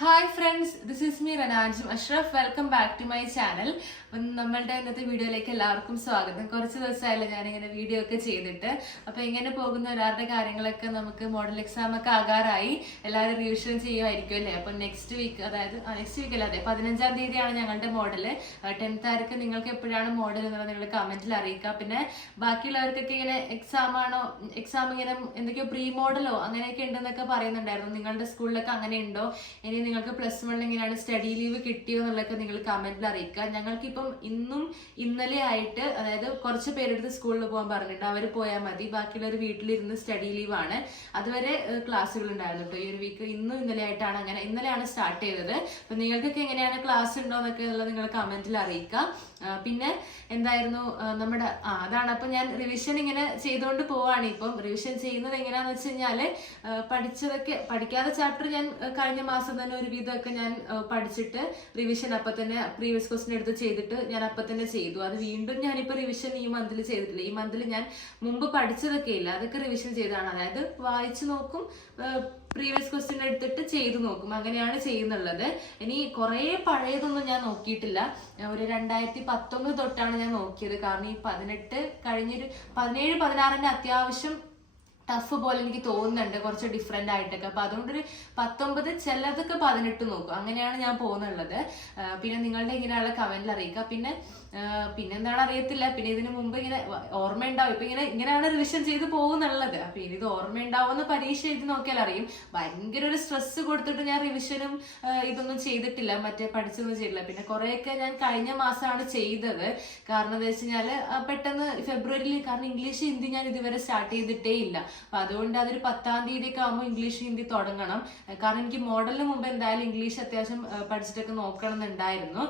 Hi friends, this is me റനാജും Ashraf. Welcome back to my channel. അപ്പം നമ്മളുടെ ഇന്നത്തെ വീഡിയോയിലേക്ക് എല്ലാവർക്കും സ്വാഗതം. കുറച്ച് ദിവസമായില്ല ഞാനിങ്ങനെ വീഡിയോ ഒക്കെ ചെയ്തിട്ട്. അപ്പോൾ ഇങ്ങനെ പോകുന്ന ഒരാളുടെ കാര്യങ്ങളൊക്കെ നമുക്ക് മോഡൽ എക്സാം ഒക്കെ ആകാറായി. എല്ലാവരും റിവിഷൻ ചെയ്യുമായിരിക്കും അല്ലേ? അപ്പം നെക്സ്റ്റ് വീക്ക്, അതായത് നെക്സ്റ്റ് വീക്ക് അല്ല, അതെ 15-ാം തീയതിയാണ് ഞങ്ങളുടെ മോഡൽ. 10th ആർക്ക് നിങ്ങൾക്ക് എപ്പോഴാണ് മോഡൽ എന്നുള്ളത് നിങ്ങൾ കമന്റിൽ അറിയിക്കുക. പിന്നെ ബാക്കിയുള്ളവർക്കൊക്കെ ഇങ്ങനെ എക്സാം ഇങ്ങനെ എന്തൊക്കെയോ പ്രീ മോഡലോ അങ്ങനെയൊക്കെ ഉണ്ടെന്നൊക്കെ പറയുന്നുണ്ടായിരുന്നു. നിങ്ങളുടെ സ്കൂളിലൊക്കെ അങ്ങനെ ഉണ്ടോ? ഇനി നിങ്ങൾക്ക് +1 എങ്ങനെയാണ് സ്റ്റഡി ലീവ് കിട്ടിയോ എന്നുള്ളതൊക്കെ നിങ്ങൾ കമന്റിൽ അറിയിക്കുക. ഞങ്ങൾക്കിപ്പം ഇന്നും ഇന്നലെ ആയിട്ട്, അതായത് കുറച്ച് പേരെടുത്ത് സ്കൂളിൽ പോകാൻ പറഞ്ഞിട്ടുണ്ട്. അവർ പോയാൽ മതി, ബാക്കിയുള്ളവർ വീട്ടിലിരുന്ന് സ്റ്റഡി ലീവാണ്. അതുവരെ ക്ലാസ്സുകൾ ഉണ്ടായിരുന്നു കേട്ടോ ഈ ഒരു വീക്ക്. ഇന്നും ഇന്നലെ ആയിട്ടാണ്, അങ്ങനെ ഇന്നലെയാണ് സ്റ്റാർട്ട് ചെയ്തത്. അപ്പം നിങ്ങൾക്കൊക്കെ എങ്ങനെയാണ്, ക്ലാസ് ഉണ്ടോ എന്നൊക്കെ ഉള്ളത് നിങ്ങൾ കമന്റിൽ അറിയിക്കുക. പിന്നെ എന്തായിരുന്നു നമ്മുടെ അതാണ്. അപ്പം ഞാൻ റിവിഷൻ ഇങ്ങനെ ചെയ്തുകൊണ്ട് പോവാണ്. ഇപ്പം റിവിഷൻ ചെയ്യുന്നത് എങ്ങനെയാണെന്ന് വെച്ച് കഴിഞ്ഞാൽ, പഠിക്കാത്ത ചാപ്റ്റർ ഞാൻ കഴിഞ്ഞ മാസം തന്നെ ഒരു വിധമൊക്കെ ഞാൻ പഠിച്ചിട്ട് റിവിഷൻ അപ്പം തന്നെ പ്രീവിയസ് ക്വസ്റ്റ്യൻ എടുത്ത് ചെയ്തിട്ട് ഞാൻ അപ്പം തന്നെ ചെയ്തു. അത് വീണ്ടും ഞാനിപ്പോൾ റിവിഷൻ ഈ മന്തിൽ ചെയ്തിട്ടില്ല. ഈ മന്തിൽ ഞാൻ മുമ്പ് പഠിച്ചതൊക്കെ ഇല്ല, അതൊക്കെ റിവിഷൻ ചെയ്തതാണ്. അതായത് വായിച്ചു നോക്കും, പ്രീവിയസ് ക്വസ്റ്റ്യൻ എടുത്തിട്ട് ചെയ്തു നോക്കും, അങ്ങനെയാണ് ചെയ്യുന്നുള്ളത്. ഇനി കുറേ പഴയതൊന്നും ഞാൻ നോക്കിയിട്ടില്ല. ഒരു 2019 തൊട്ടാണ് ഞാൻ നോക്കിയത്. കാരണം ഈ 18 കഴിഞ്ഞൊരു 17-16 അത്യാവശ്യം ടഫ് പോലെ എനിക്ക് തോന്നുന്നുണ്ട്, കുറച്ച് ഡിഫറെന്റ് ആയിട്ടൊക്കെ. അപ്പൊ അതുകൊണ്ടൊരു 19, ചിലതൊക്കെ 18 നോക്കും, അങ്ങനെയാണ് ഞാൻ പോകുന്നുള്ളത്. പിന്നെ നിങ്ങളുടെ ഇങ്ങനെയുള്ള കമന്റിൽ അറിയിക്കുക. പിന്നെ എന്താണ് അറിയത്തില്ല. പിന്നെ ഇതിനു മുമ്പ് ഇങ്ങനെ ഓർമ്മയുണ്ടാവും, ഇപ്പൊ ഇങ്ങനെയാണ് റിവിഷൻ ചെയ്ത് പോകുന്നുള്ളത്. അപ്പൊ ഇനി ഇത് ഓർമ്മയുണ്ടാവുമെന്ന് പരീക്ഷ എഴുതി നോക്കിയാൽ അറിയും. ഭയങ്കര ഒരു സ്ട്രെസ് കൊടുത്തിട്ട് ഞാൻ റിവിഷനും ഇതൊന്നും ചെയ്തിട്ടില്ല, മറ്റേ പഠിച്ചൊന്നും ചെയ്തില്ല. പിന്നെ കുറെയൊക്കെ ഞാൻ കഴിഞ്ഞ മാസമാണ് ചെയ്തത്. കാരണം എന്താ വെച്ച് കഴിഞ്ഞാല് പെട്ടെന്ന് ഫെബ്രുവരിയിൽ, കാരണം ഇംഗ്ലീഷ് ഹിന്ദി ഞാൻ ഇതുവരെ സ്റ്റാർട്ട് ചെയ്തിട്ടേ ഇല്ല. അപ്പൊ അതുകൊണ്ട് അതൊരു 10-ാം തീയതിയൊക്കെ ആകുമ്പോൾ ഇംഗ്ലീഷ് ഹിന്ദി തുടങ്ങണം. കാരണം എനിക്ക് മോഡലിന് മുമ്പ് എന്തായാലും ഇംഗ്ലീഷ് അത്യാവശ്യം പഠിച്ചിട്ടൊക്കെ നോക്കണം എന്നുണ്ടായിരുന്നു.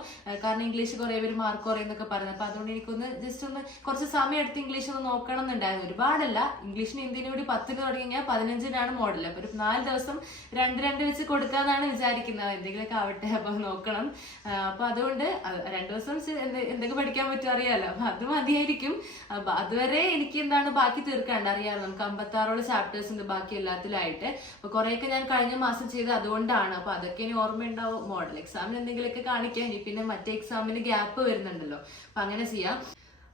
കാരണം ഇംഗ്ലീഷ് കുറെ പേര് മാർക്ക് കുറയുന്നൊക്കെ പറഞ്ഞു. അപ്പൊ അതുകൊണ്ട് എനിക്കൊന്ന് ജസ്റ്റ് ഒന്ന് കുറച്ച് സമയം എടുത്ത് ഇംഗ്ലീഷ് ഒന്ന് നോക്കണം എന്നുണ്ടായിരുന്നു. ഒരുപാടല്ല, ഇംഗ്ലീഷിന് ഹിന്ദിനും കൂടി 10-ന് തുടങ്ങിയാൽ 15-നാണ് മോഡൽ. അപ്പൊ ഒരു 4 ദിവസം 2 വെച്ച് കൊടുക്കാന്നാണ് വിചാരിക്കുന്നത്. എന്തെങ്കിലുമൊക്കെ ആവട്ടെ, അപ്പൊ നോക്കണം. അപ്പൊ അതുകൊണ്ട് 2 ദിവസം എന്തൊക്കെ പഠിക്കാൻ പറ്റും അറിയാലോ, അപ്പൊ അത് മതിയായിരിക്കും. അപ്പൊ അതുവരെ എനിക്ക് എന്താണ് ബാക്കി തീർക്കാണ്ട് അറിയാമല്ലോ. നമുക്ക് 56 ചാപ്റ്റേഴ്സ് ഉണ്ട് ബാക്കി എല്ലാത്തിലായിട്ട്. അപ്പൊ കുറെയൊക്കെ ഞാൻ കഴിഞ്ഞ മാസം ചെയ്ത് അതുകൊണ്ടാണ്. അപ്പൊ അതൊക്കെ ഇനി ഓർമ്മയുണ്ടാവും. മോഡൽ എക്സാമിന് എന്തെങ്കിലുമൊക്കെ കാണിക്കാൻ, ഇനി പിന്നെ മറ്റേ എക്സാമിന് ഗ്യാപ്പ് വരുന്നുണ്ടല്ലോ, അപ്പൊ അങ്ങനെ ചെയ്യാം.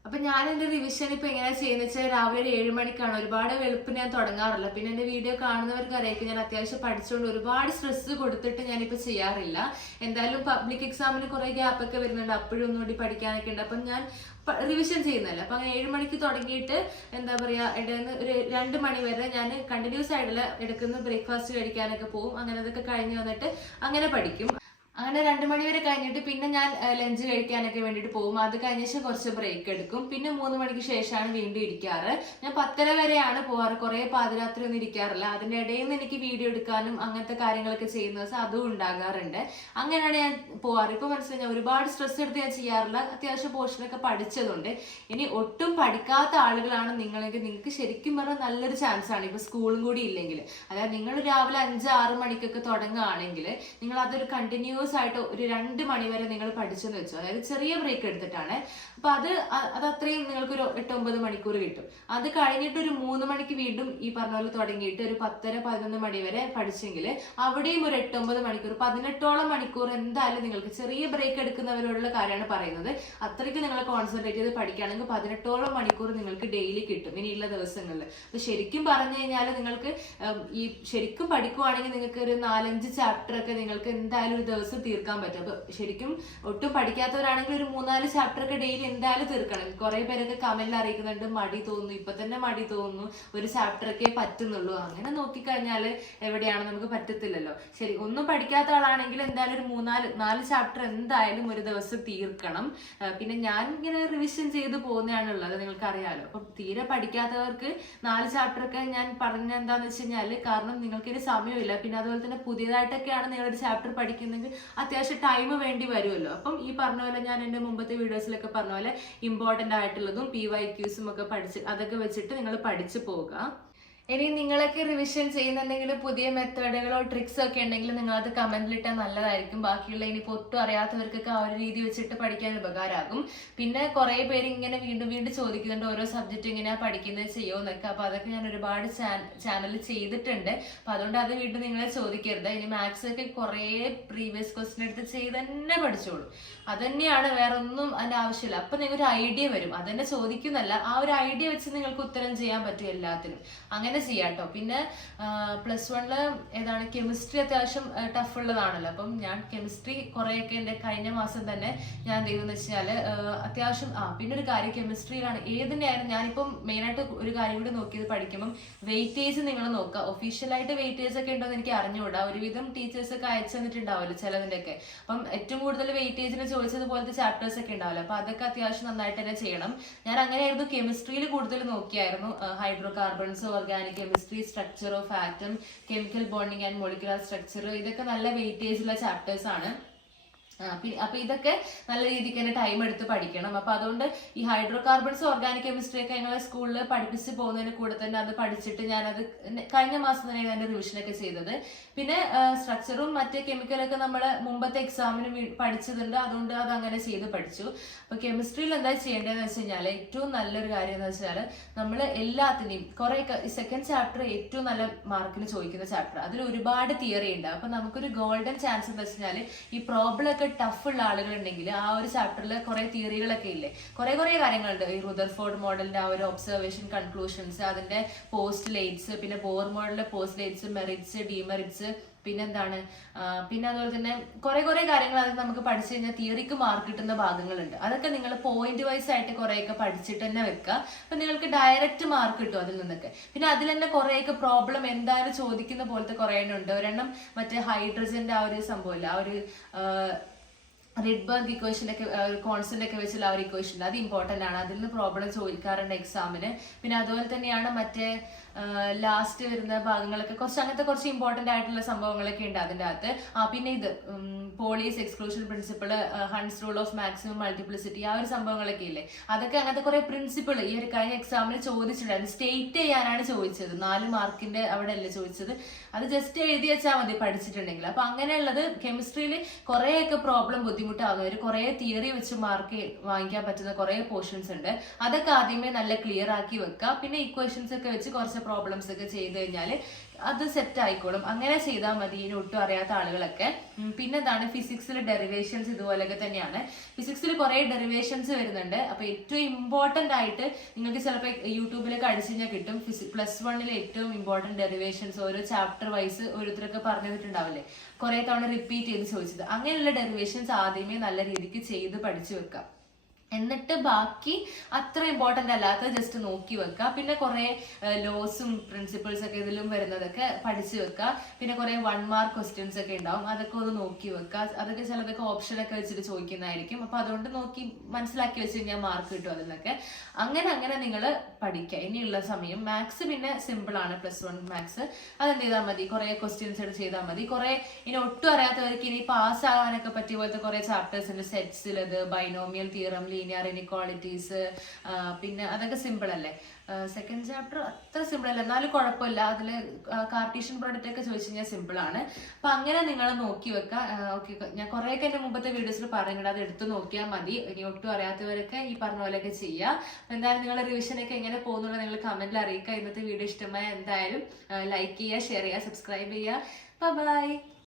അപ്പൊ ഞാൻ എന്റെ റിവിഷൻ ഇപ്പൊ എങ്ങനെയാ ചെയ്യുന്ന വെച്ചാൽ, രാവിലെ ഒരു 7 മണിക്കാണ്. ഒരുപാട് വെളുപ്പിന് ഞാൻ തുടങ്ങാറില്ല. പിന്നെ എന്റെ വീഡിയോ കാണുന്നവർക്ക് അറിയാം, ഞാൻ അത്യാവശ്യം പഠിച്ചുകൊണ്ട് ഒരുപാട് സ്ട്രെസ് കൊടുത്തിട്ട് ഞാനിപ്പോ ചെയ്യാറില്ല. എന്തായാലും പബ്ലിക് എക്സാമിന് കുറെ ഗ്യാപ്പ് ഒക്കെ വരുന്നുണ്ട്, അപ്പോഴും ഒന്നുകൂടി പഠിക്കാനൊക്കെ ഉണ്ട്. അപ്പം ഞാൻ റിവിഷൻ ചെയ്യുന്നതല്ല. അപ്പൊ അങ്ങനെ 7 മണിക്ക് തുടങ്ങിയിട്ട് എന്താ പറയാ, ഇടന്ന് ഒരു 2 മണി വരെ ഞാൻ കണ്ടിന്യൂസ് ആയിട്ടുള്ള ഇടയ്ക്കൊന്ന് ബ്രേക്ക്ഫാസ്റ്റ് കഴിക്കാനൊക്കെ പോകും. അങ്ങനെ അതൊക്കെ കഴിഞ്ഞ് വന്നിട്ട് അങ്ങനെ പഠിക്കും. അങ്ങനെ 2 മണി വരെ കഴിഞ്ഞിട്ട് പിന്നെ ഞാൻ ലഞ്ച് കഴിക്കാനൊക്കെ വേണ്ടിയിട്ട് പോകും. അത് കഴിഞ്ഞ ശേഷം കുറച്ച് ബ്രേക്ക് എടുക്കും. പിന്നെ 3 മണിക്ക് ശേഷമാണ് വീണ്ടും ഇരിക്കാറ്. ഞാൻ 10:30 വരെയാണ് പോവാറ്. കുറെ പാതിരാത്രി ഒന്നും ഇരിക്കാറില്ല. അതിന്റെ ഇടയിൽ നിന്ന് എനിക്ക് വീഡിയോ എടുക്കാനും അങ്ങനത്തെ കാര്യങ്ങളൊക്കെ ചെയ്യുന്ന ദിവസം അതും ഉണ്ടാകാറുണ്ട്. അങ്ങനെയാണ് ഞാൻ പോവാറ്. ഇപ്പൊ മനസ്സിലായി, ഞാൻ ഒരുപാട് സ്ട്രെസ് എടുത്ത് ഞാൻ ചെയ്യാറില്ല. അത്യാവശ്യം പോർഷനൊക്കെ പഠിച്ചതുകൊണ്ട്. ഇനി ഒട്ടും പഠിക്കാത്ത ആളുകളാണ് നിങ്ങളെങ്കിൽ, നിങ്ങൾക്ക് ശരിക്കും പറഞ്ഞാൽ നല്ലൊരു ചാൻസ് ആണ്. ഇപ്പൊ സ്കൂളും കൂടി ഇല്ലെങ്കിൽ, അതായത് നിങ്ങൾ രാവിലെ 5-6 മണിക്കൊക്കെ തുടങ്ങുകയാണെങ്കിൽ നിങ്ങൾ അതൊരു കണ്ടിന്യൂസ് ആയിട്ട് ഒരു 2 മണി വരെ നിങ്ങൾ പഠിച്ചെന്ന് വെച്ചോ, അതായത് ചെറിയ ബ്രേക്ക് എടുത്തിട്ടാണ്. അപ്പൊ അത് അത്രയും നിങ്ങൾക്ക് ഒരു 8-9 മണിക്കൂർ കിട്ടും. അത് കഴിഞ്ഞിട്ട് ഒരു 3 മണിക്ക് വീണ്ടും ഈ പറഞ്ഞ പോലെ തുടങ്ങിയിട്ട് ഒരു 10-11 മണി വരെ പഠിച്ചെങ്കിൽ അവിടെയും ഒരു 8-9 മണിക്കൂർ, 18ഓളം മണിക്കൂർ എന്തായാലും നിങ്ങൾക്ക്, ചെറിയ ബ്രേക്ക് എടുക്കുന്നവരോടുള്ള കാര്യമാണ് പറയുന്നത്, അത്രയ്ക്ക് നിങ്ങൾ കോൺസെൻട്രേറ്റ് ചെയ്ത് പഠിക്കുകയാണെങ്കിൽ 18ഓളം മണിക്കൂർ നിങ്ങൾക്ക് ഡെയിലി കിട്ടും ഇനിയുള്ള ദിവസങ്ങളിൽ. അപ്പൊ ശരിക്കും പറഞ്ഞു കഴിഞ്ഞാൽ നിങ്ങൾക്ക് ഈ ശരിക്കും പഠിക്കുവാണെങ്കിൽ നിങ്ങൾക്ക് ഒരു 4-5 ചാപ്റ്റർ ഒക്കെ നിങ്ങൾക്ക് എന്തായാലും ഒരു ദിവസം തീർക്കാൻ പറ്റും. അപ്പൊ ശരിക്കും ഒട്ടും പഠിക്കാത്തവരാണെങ്കിൽ ഒരു 3-4 ചാപ്റ്റർ ഒക്കെ ഡെയിലി എന്തായാലും തീർക്കണം. കുറെ പേരൊക്കെ കമന്റിൽ അറിയിക്കുന്നുണ്ട്, മടി തോന്നുന്നു, ഇപ്പൊ തന്നെ മടി തോന്നുന്നു, ഒരു ചാപ്റ്റർ ഒക്കെ പറ്റുന്നുള്ളൂ. അങ്ങനെ നോക്കിക്കഴിഞ്ഞാൽ എവിടെയാണ്, നമുക്ക് പറ്റത്തില്ലല്ലോ. ശരി, ഒന്നും പഠിക്കാത്ത ആളാണെങ്കിൽ എന്തായാലും ഒരു 3-4 ചാപ്റ്റർ എന്തായാലും ഒരു ദിവസം തീർക്കണം. പിന്നെ ഞാൻ ഇങ്ങനെ റിവിഷൻ ചെയ്ത് പോകുന്നതാണുള്ളത്, നിങ്ങൾക്ക് അറിയാലോ. അപ്പൊ തീരെ പഠിക്കാത്തവർക്ക് 4 ചാപ്റ്റർ ഒക്കെ ഞാൻ പറഞ്ഞ എന്താന്ന് വെച്ച് കഴിഞ്ഞാല്, കാരണം നിങ്ങൾക്ക് ഇനി സമയമില്ല. പിന്നെ അതുപോലെ തന്നെ പുതിയതായിട്ടൊക്കെയാണ് നിങ്ങളൊരു ചാപ്റ്റർ പഠിക്കുന്നെങ്കിൽ അത്യാവശ്യം ടൈം വേണ്ടി വരുമല്ലോ. അപ്പം ഈ പറഞ്ഞ പോലെ ഞാൻ എൻ്റെ മുമ്പത്തെ വീഡിയോസിലൊക്കെ പറഞ്ഞ പോലെ ഇമ്പോർട്ടൻ്റ് ആയിട്ടുള്ളതും PYQs ഒക്കെ അതൊക്കെ വെച്ചിട്ട് നിങ്ങൾ പഠിച്ചു പോവുക. ഇനി നിങ്ങളൊക്കെ റിവിഷൻ ചെയ്യുന്നുണ്ടെങ്കിൽ പുതിയ മെത്തേഡുകളോ ട്രിക്സോ ഒക്കെ ഉണ്ടെങ്കിൽ നിങ്ങൾ അത് കമന്റിലിട്ടാൽ നല്ലതായിരിക്കും. ബാക്കിയുള്ള ഇനിയിപ്പോൾ ഒട്ടും അറിയാത്തവർക്കൊക്കെ ആ ഒരു രീതി വെച്ചിട്ട് പഠിക്കാൻ ഉപകാരമാകും. പിന്നെ കുറെ പേര് ഇങ്ങനെ വീണ്ടും വീണ്ടും ചോദിക്കുന്നുണ്ട് ഓരോ സബ്ജക്റ്റ് ഇങ്ങനെയാ പഠിക്കുന്നത് ചെയ്യുമെന്നൊക്കെ. അപ്പൊ അതൊക്കെ ഞാൻ ഒരുപാട് ചാനൽ ചെയ്തിട്ടുണ്ട്. അപ്പൊ അതുകൊണ്ട് അത് വീണ്ടും നിങ്ങളെ ചോദിക്കരുത്. ഇനി മാത്സ് ഒക്കെ കുറെ പ്രീവിയസ് ക്വസ്റ്റ്യൻ എടുത്ത് ചെയ്ത് തന്നെ പഠിച്ചോളൂ. അതന്നെയാണ്, വേറെ ഒന്നും അതിന്റെ ആവശ്യമില്ല. അപ്പൊ നിങ്ങൾക്ക് ഒരു ഐഡിയ വരും. അതന്നെ ചോദിക്കുന്നല്ല, ആ ഒരു ഐഡിയ വെച്ച് നിങ്ങൾക്ക് ഉത്തരം ചെയ്യാൻ പറ്റും എല്ലാത്തിനും. അങ്ങനെ ചെയ്യാട്ടോ. പിന്നെ +1 ഏതാണ് കെമിസ്ട്രി അത്യാവശ്യം ടഫ് ഉള്ളതാണല്ലോ. അപ്പം ഞാൻ കെമിസ്ട്രി കുറെയൊക്കെ എൻ്റെ കഴിഞ്ഞ മാസം തന്നെ ഞാൻ ചെയ്തെന്ന് വെച്ചാൽ അത്യാവശ്യം പിന്നെ ഒരു കാര്യം കെമിസ്ട്രിയിലാണ് ഏതിനായാലും ഞാനിപ്പം മെയിനായിട്ട് ഒരു കാര്യം കൂടി നോക്കിയത് പഠിക്കുമ്പം വെയിറ്റേജ് നിങ്ങൾ നോക്കുക. ഒഫീഷ്യലായിട്ട് വെയിറ്റേജ് ഒക്കെ ഉണ്ടോ എന്ന് എനിക്ക് അറിഞ്ഞുകൂടാ. ഒരുവിധം ടീച്ചേഴ്സ് ഒക്കെ അയച്ചു തന്നിട്ടുണ്ടാവുമല്ലോ ചിലതിൻ്റെ ഒക്കെ. അപ്പം ഏറ്റവും കൂടുതൽ വെയിറ്റേജിന് ചോദിച്ചതുപോലത്തെ ചാപ്റ്റേഴ്സ് ഒക്കെ ഉണ്ടാവില്ല. അപ്പൊ അതൊക്കെ അത്യാവശ്യം നന്നായിട്ട് തന്നെ ചെയ്യണം. ഞാൻ അങ്ങനെയായിരുന്നു കെമിസ്ട്രിയിൽ കൂടുതൽ നോക്കിയായിരുന്നു. Hydrocarbons, organic chemistry, structure of atom, chemical bonding and molecular structure, ഇതൊക്കെ നല്ല വെയിറ്റേജ് ഉള്ള ചാപ്റ്റേഴ്സ് ആണ്. അപ്പൊ ഇതൊക്കെ നല്ല രീതിക്ക് തന്നെ ടൈം എടുത്ത് പഠിക്കണം. അപ്പൊ അതുകൊണ്ട് ഈ ഹൈഡ്രോ കാർബൺസ്, ഓർഗാനിക് കെമിസ്ട്രി ഒക്കെ ഞങ്ങളെ സ്കൂളിൽ പഠിപ്പിച്ച് പോകുന്നതിന് കൂടെ തന്നെ അത് പഠിച്ചിട്ട് ഞാനത് കഴിഞ്ഞ മാസം തന്നെ അതിന്റെ റിവിഷനൊക്കെ ചെയ്തത്. പിന്നെ സ്ട്രക്ചറും മറ്റേ കെമിക്കലൊക്കെ നമ്മൾ മുമ്പത്തെ എക്സാമിന് പഠിച്ചതുണ്ട്. അതുകൊണ്ട് അത് അങ്ങനെ ചെയ്ത് പഠിച്ചു. അപ്പൊ കെമിസ്ട്രിയിൽ എന്താ ചെയ്യേണ്ടതെന്ന് വെച്ച് കഴിഞ്ഞാൽ ഏറ്റവും നല്ലൊരു കാര്യം എന്ന് വെച്ചാൽ നമ്മൾ എല്ലാത്തിനെയും കുറെ സെക്കൻഡ് ചാപ്റ്റർ ഏറ്റവും നല്ല മാർക്കിന് ചോദിക്കുന്ന ചാപ്റ്റർ. അതിൽ ഒരുപാട് തിയറി ഉണ്ട്. അപ്പൊ നമുക്കൊരു ഗോൾഡൻ ചാൻസ് എന്ന് വെച്ച് കഴിഞ്ഞാൽ ഈ പ്രോബ്ലം ഒക്കെ ടഫ് ഉള്ള ആളുകളുണ്ടെങ്കിൽ ആ ഒരു ചാപ്റ്ററിൽ കുറെ തിയറികളൊക്കെ ഇല്ലേ, കുറെ കാര്യങ്ങളുണ്ട്. ഈ റുദർഫോർഡ് മോഡലിന്റെ ആ ഒരു ഒബ്സർവേഷൻ കൺക്ലൂഷൻസ്, അതിന്റെ പോസ്റ്റ്ലേറ്റ്സ്, പിന്നെ ബോർ മോഡലിലെ പോസ്റ്റ്ലേറ്റ്സ്, മെറിറ്റ്സ്, ഡിമെറിറ്റ്സ്, പിന്നെന്താണ്, പിന്നെ അതുപോലെ തന്നെ കുറെ കാര്യങ്ങൾ അത് നമുക്ക് പഠിച്ചു കഴിഞ്ഞാൽ തിയറിക്ക് മാർക്ക് കിട്ടുന്ന ഭാഗങ്ങളുണ്ട്. അതൊക്കെ നിങ്ങൾ പോയിന്റ് വൈസ് ആയിട്ട് കുറെയൊക്കെ പഠിച്ചിട്ട് തന്നെ വെക്കുക. അപ്പൊ നിങ്ങൾക്ക് ഡയറക്റ്റ് മാർക്ക് കിട്ടും അതിൽ നിന്നൊക്കെ. പിന്നെ അതിൽ തന്നെ കുറെയൊക്കെ പ്രോബ്ലം എന്തായാലും ചോദിക്കുന്ന പോലത്തെ കുറെ എണ്ണം ഉണ്ട്. ഒരെണ്ണം മറ്റേ ഹൈഡ്രജന്റെ ആ ഒരു സംഭവമില്ല, ആ ഒരു റിഡ്ബർഗ് ഇക്വേഷൻ ഒക്കെ കോൺസ്റ്റന്റ് ഒക്കെ വെച്ചുള്ള ആ ഒരു ഇക്വേഷൻ, അത് ഇമ്പോർട്ടന്റ് ആണ്. അതിൽ നിന്ന് പ്രോബ്ലം ചോദിക്കാറുണ്ട് എക്സാമിന്. പിന്നെ അതുപോലെ തന്നെയാണ് മറ്റേ ലാസ്റ്റ് വരുന്ന ഭാഗങ്ങളൊക്കെ അങ്ങനത്തെ കുറച്ച് ഇമ്പോർട്ടന്റ് ആയിട്ടുള്ള സംഭവങ്ങളൊക്കെ ഉണ്ട് അതിൻ്റെ അകത്ത്. പിന്നെ ഇത് Pauli's exclusion principle, Hund's rule of maximum multiplicity, ആ ഒരു സംഭവങ്ങളൊക്കെ ഇല്ലേ, അതൊക്കെ അങ്ങനത്തെ കുറെ പ്രിൻസിപ്പിൾ ഈ ഒരു കഴിഞ്ഞ എക്സാമിന് ചോദിച്ചിട്ടുണ്ടായിരുന്നു. സ്റ്റേറ്റ് ചെയ്യാനാണ് ചോദിച്ചത്, 4 മാർക്കിന്റെ അവിടെ അല്ലേ ചോദിച്ചത്. അത് ജസ്റ്റ് എഴുതി വെച്ചാൽ മതി പഠിച്ചിട്ടുണ്ടെങ്കിൽ. അപ്പൊ അങ്ങനെയുള്ളത് കെമിസ്ട്രിയിൽ കുറേയൊക്കെ പ്രോബ്ലം ബുദ്ധിമുട്ടാവുന്നവർ കുറെ തിയറി വെച്ച് മാർക്ക് വാങ്ങിക്കാൻ പറ്റുന്ന കുറെ പോർഷൻസ് ഉണ്ട്. അതൊക്കെ ആദ്യമേ നല്ല ക്ലിയർ ആക്കി വെക്കുക. പിന്നെ ഇക്വേഷൻസ് ഒക്കെ വെച്ച് കുറച്ച് പ്രോബ്ലംസ് ഒക്കെ ചെയ്ത് കഴിഞ്ഞാൽ അത് സെറ്റ് ആയിക്കോളും. അങ്ങനെ ചെയ്താൽ മതി ഇനി ഒട്ടും അറിയാത്ത ആളുകളൊക്കെ. പിന്നെ എന്താണ് ഫിസിക്സിൽ ഡെറിവേഷൻസ് ഇതുപോലെയൊക്കെ തന്നെയാണ്. ഫിസിക്സിൽ കുറെ ഡെറിവേഷൻസ് വരുന്നുണ്ട്. അപ്പൊ ഏറ്റവും ഇമ്പോർട്ടന്റ് ആയിട്ട് നിങ്ങൾക്ക് ചിലപ്പോൾ യൂട്യൂബിലൊക്കെ അടിച്ചു കഴിഞ്ഞാൽ കിട്ടും. +1 ഏറ്റവും ഇമ്പോർട്ടന്റ് ഡെറിവേഷൻസ് ഓരോ ചാപ്റ്റർ വൈസ് ഓരോരുത്തരൊക്കെ പറഞ്ഞു തന്നിട്ടുണ്ടാവില്ലേ, കുറെ തവണ റിപ്പീറ്റ് ചെയ്ത് ചോദിച്ചത്. അങ്ങനെയുള്ള ഡെറിവേഷൻസ് ആദ്യമേ നല്ല രീതിക്ക് ചെയ്ത് പഠിച്ചു വെക്കാം. എന്നിട്ട് ബാക്കി അത്ര ഇമ്പോർട്ടന്റ് അല്ലാത്ത ജസ്റ്റ് നോക്കി വെക്കുക. പിന്നെ കുറെ ലോസും പ്രിൻസിപ്പിൾസ് ഒക്കെ ഇതിലും വരുന്നതൊക്കെ പഠിച്ചു വെക്കുക. പിന്നെ കുറെ 1 മാർക്ക് ക്വസ്റ്റ്യൻസ് ഒക്കെ ഉണ്ടാവും, അതൊക്കെ ഒന്ന് നോക്കി വെക്കുക. അതൊക്കെ ചിലതൊക്കെ ഓപ്ഷനൊക്കെ വെച്ചിട്ട് ചോദിക്കുന്നതായിരിക്കും. അപ്പൊ അതുകൊണ്ട് നോക്കി മനസ്സിലാക്കി വെച്ച് കഴിഞ്ഞാൽ മാർക്ക് കിട്ടും അതിൽ നിന്നൊക്കെ. അങ്ങനെ നിങ്ങൾ പഠിക്കുക ഇനിയുള്ള സമയം. മാത്സ് പിന്നെ സിമ്പിൾ ആണ്, +1 മാത്സ്. അതെന്ത് ചെയ്താൽ മതി, കുറെ ക്വസ്റ്റ്യൻസ് എടുത്ത് ചെയ്താൽ മതി. കുറെ ഇനി ഒട്ടും അറിയാത്തവർക്ക് ഇനി പാസ് ആകാനൊക്കെ പറ്റിയ പോലത്തെ കുറെ ചാപ്റ്റേഴ്സ് ഉണ്ട്. സെറ്റ്സിലത്, ബൈനോമിയൽ തിയറം, ലീനിയർ ഇനിക്വാളിറ്റീസ്, പിന്നെ അതൊക്കെ സിമ്പിൾ അല്ലേ. സെക്കൻഡ് ചാപ്റ്റർ അത്ര സിമ്പിൾ അല്ല, എന്നാലും കുഴപ്പമില്ല. അതിൽ കാർട്ടീഷ്യൻ പ്രോഡക്റ്റ് ഒക്കെ ചോദിച്ചു കഴിഞ്ഞാൽ സിമ്പിൾ ആണ്. അപ്പൊ അങ്ങനെ നിങ്ങൾ നോക്കി വെക്കുക. ഓക്കെ, ഞാൻ കുറേയൊക്കെ എൻ്റെ മുമ്പത്തെ വീഡിയോസിൽ പറഞ്ഞിട്ടുണ്ട്, അത് എടുത്ത് നോക്കിയാൽ മതി. ഇനി ഒട്ടും അറിയാത്തവരൊക്കെ ഈ പറഞ്ഞ പോലെയൊക്കെ ചെയ്യുക. എന്തായാലും നിങ്ങളുടെ റിവിഷനൊക്കെ എങ്ങനെ പോകുന്നുള്ളത് നിങ്ങൾ കമന്റിൽ അറിയിക്കുക. ഇന്നത്തെ വീഡിയോ ഇഷ്ടമായ എന്തായാലും ലൈക്ക് ചെയ്യുക, ഷെയർ ചെയ്യുക, സബ്സ്ക്രൈബ് ചെയ്യുക. ബൈ.